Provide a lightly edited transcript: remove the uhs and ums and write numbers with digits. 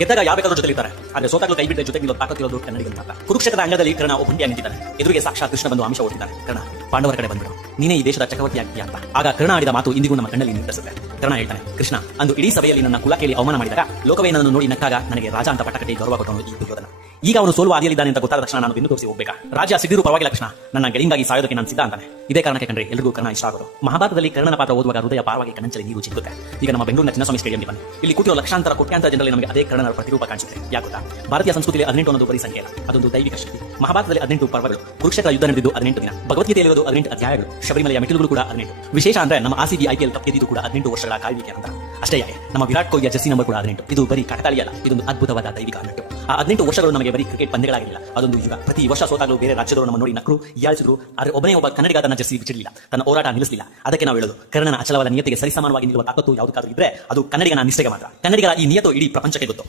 ಗೆದ್ದಾಗ ಯಾವ ಬೇಕಾದ್ರೂ ಜೊತೆ ಇರ್ತಾರೆ, ಆದ್ರೆ ಸೋತಾಗಲು ಕೈ ಬಿಟ್ಟರೆ ಜೊತೆ ನಿಲ್ಲೋ ತಾಕತ್ತಿರೋದು ಕನ್ನಡಿಗರಿಗೆ ಮಾತ್ರ. ಕುರುಕ್ಷೇತ್ರದ ಅಂಗದಲ್ಲಿ ಕರ್ಣ ಒಬ್ಬಂಟಿಯಾಗಿ ನಿಂತಿದ್ದಾನೆ. ಎದುರಿಗೆ ಸಾಕ್ಷಾತ್ ಕೃಷ್ಣ ಬಂದು ಅಂಶ ಓಡ್ತಿದ್ದಾನೆ. ಕರ್ಣ, ಪಾಂಡವರ ಕಡೆ ಬಂದ್ಬಿಡು, ನೀನೇ ಈ ದೇಶದ ಚಕ್ರವರ್ತಿ ಆಗ್ತೀಯ ಅಂತ. ಆಗ ಕರ್ಣ ಆಡಿದ ಮಾತು ಇಂದಿಗೂ ನಮ್ಮ ಕಣ್ಣಲ್ಲಿ ನಿರ್ಧರಿಸುತ್ತೆ. ಕರ್ಣ ಹೇಳ್ತಾನೆ, ಕೃಷ್ಣ, ಅಂದು ಇಡೀ ಸಭೆಯಲ್ಲಿ ನನ್ನ ಕುಲ ಕೇಳಿ ಅವಮಾನ ಮಾಡಿದಾಗ ಲೋಕವೇ ನನ್ನನ್ನು ನೋಡಿ ನಕ್ಕಾಗ ನನಗೆ ರಾಜ ಅಂತ ಪಟ್ಟ ಕಟ್ಟಿ ಗೌರವ ಕೊಟ್ಟವನು ಈ ದುರ್ಯೋಧನ. ಈಗ ಅವನು ಸೋಲು ಆಗಿದ್ದಾನೆ ಅಂತ ಗೊತ್ತಾದ ತಕ್ಷಣ ನಾನು ಬೆನ್ನು ತೋರಿಸಿ ಹೋಗ್ಬೇಕಾ? ರಾಜ್ಯ ಸಿದ್ದಿರು ಪರವಾಗಿಲ್ಲ ಕೃಷ್ಣ, ನನ್ನ ಗೆಳೆಯಿಂದಾಗಿ ಸಾಯೋದಕ್ಕೆ ನಾನು ಸಿದ್ಧ ಅಂತಾನೆ. ಇದೇ ಕಾರಣಕ್ಕೆ ಕಂಡ್ರೆ ಎಲ್ರಿಗೂ ಕರ್ಣ ಇಷ್ಟ ಆಗೋದು. ಮಹಾಭಾರತದಲ್ಲಿ ಕರ್ಣನ ಪಾತ್ರ ಓದುವಾಗ ಹೃದಯ ಪಾರವಾಗಿ ಕಣ್ಣಂಚಲಿ ನೀರು ಚಿಕ್ಕುತ್ತೆ. ಈಗ ನಮ್ಮ ಬೆಂಗಳೂರಿನ ಚಿನ್ನಸ್ವಾಮಿ ಸ್ಟೇಡಿಯಂಗೆ ಬನ್ನಿ. ಇಲ್ಲಿ ಕೂತಿರೋ ಲಕ್ಷಾಂತರ ಕೋಟ್ಯಾಂತರ ಜನರಲ್ಲಿ ನಮಗೆ ಅದೇ ಕರ್ಣನ ಪ್ರತಿರೂಪ ಕಾಣಿಸುತ್ತೆ. ಯಾಕುತ್ತಾ? ಭಾರತೀಯ ಸಂಸ್ಕೃತಿಯಲ್ಲಿ 18 ಅನ್ನೋದು ಬರೀ ಸಂಖ್ಯೆ ಅಲ್ಲ, ಅದೊಂದು ದೈವಿಕ ಶಕ್ತಿ. ಮಹಾಭಾರತದಲ್ಲಿ 18 ಪರ್ವಗಳು, ಕುರುಕ್ಷೇತ್ರ ಯುದ್ಧ ನಡೆದಿದ್ದು 18 ದಿನ, ಭಗವದ್ಗೀತೆಯಲ್ಲಿರೋದು 18 ಅಧ್ಯಾಯಗಳು, ಶಬರಿಮಲೆಯ ಮೆಟ್ಟಿಲುಗಳು ಕೂಡ 18. ವಿಶೇಷ ಅಂದ್ರೆ ನಮ್ಮ ಆರ್‌ಸಿಬಿ IPL ಕಪ್ ಗೆದ್ದಿದ್ದು ಕೂಡ 18 ವರ್ಷಗಳ ಕಾಯುವಿಕೆ ಅಂತ. ಅಷ್ಟೇ ಯಾಕೆ, ನಮ್ಮ ವಿರಾಟ್ ಕೊಹ್ಲಿಯ ಜರ್ಸಿ ನಂಬರ್ ಕೂಡ 18. ಇದು ಬರೀ ಕಾಕತಾಳೀಯ ಅಲ್ಲ, ಇದೊಂದು ಅದ್ಭುತವಾದ ದೈವಿಕ ಅನ್ನಟ್ಟು. ಆ 18 ವರ್ಷಗಳು ನಮಗೆ ಬರೀ ಕ್ರಿಕೆಟ್ ಪಂದ್ಯಗಳಾಗಿಲ್ಲ, ಅದೊಂದು ಯುಗ. ಪ್ರತಿ ವರ್ಷ ಸೋತಾಗಲೂ ಬೇರೆ ರಾಜ್ಯದವರು ನಮ್ಮ ನೋಡಿ ನಕ್ರು, ಹೀಯಾಳಿಸಿದ್ರು, ಆದರೆ ಒಬ್ಬನೇ ಒಬ್ಬ ಕನ್ನಡಿಗ ತನ್ನ ಜರ್ಸಿ ಬಿಚ್ಚಿರಲಿಲ್ಲ, ತನ್ನ ಹೋರಾಟ ನಿಲ್ಲಿಸಲಿಲ್ಲ. ಅದಕ್ಕೆ ನಾವು ಹೇಳೋದು, ಕರ್ಣನ ಅಚಲವಾದ ನಿಯತಿಗೆ ಸರಿಸಮಾನವಾಗಿ ನಿಲ್ಲುವ ತಾಕತ್ತು ಯಾವುದಕ್ಕಾದ್ರೂ ಇದ್ರೆ ಅದು ಕನ್ನಡಿಗನ ನಿಷ್ಠೆಗೆ ಮಾತ್ರ. ಕನ್ನಡಿಗರ ಈ ನಿಯತು ಇಡೀ ಪ್ರಪಂಚಕ್ಕೆ ಗೊತ್ತು.